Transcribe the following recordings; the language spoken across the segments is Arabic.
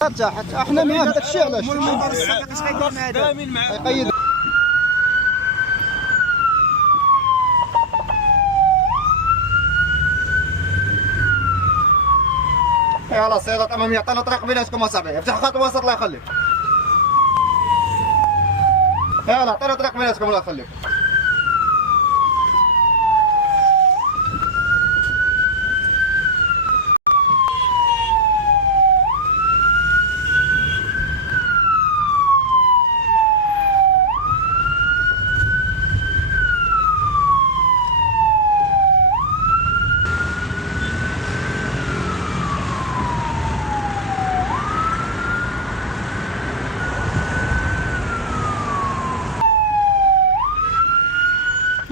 تحت احنا معاه داك الشيء علاش المنبر الصديق اش غيدير مع هذا يقيد. يلا السيارات اماميه عطينا طريق بيناتكم اصاحبي، افتح خط وسط الله يخليك. يلا عطينا طريق بيناتكم الله يخليك.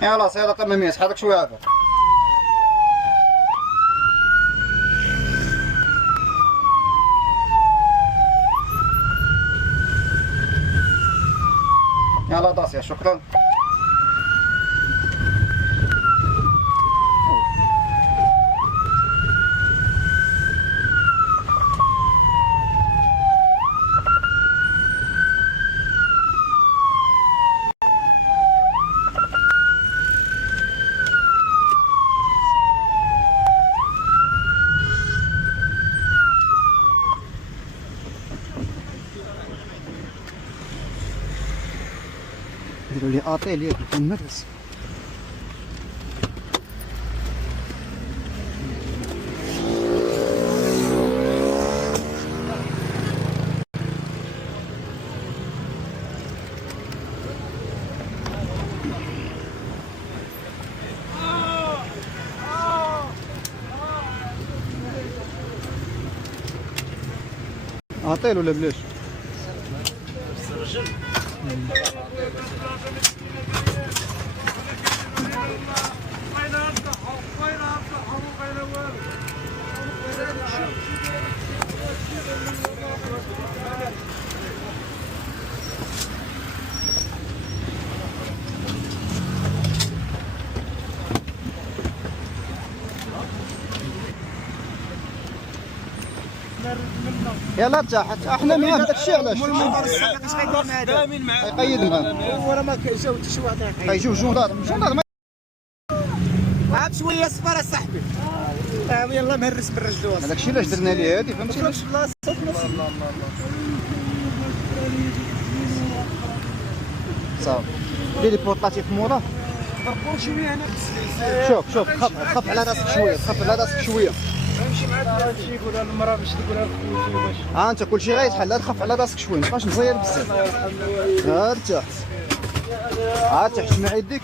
يلا سيارات اماميه شحالك شويه هذا. يلا داسيا شكرا. ديروا لي اتيلي في المدرسه. اتيل ولا بلاش؟ يلا تحت احنا معاه داك الشيء علاش المنبر الصديق اش غيدير مع هذا يقيد معاه. هو راه ما كيجاوبش شي واحد كيجيو جندار عاد شويه صبر اصاحبي. يلا مهرس بالرجل هذاك الشيء علاش درنا ليه هادي فهمتي. في بلاصتك صافي ديري بورطاتي في موراه. ضربوا شويه هنا. شوف خف على راسك شويه، خف على راسك شويه. نمشي مع هادشي يقولها المراه باش تقولها لخوتي باش انت كلشي غيتحل، تخف على راسك شويه، مابقاش مزير بزاف. ها ارتاح، ها تحت مع يديك.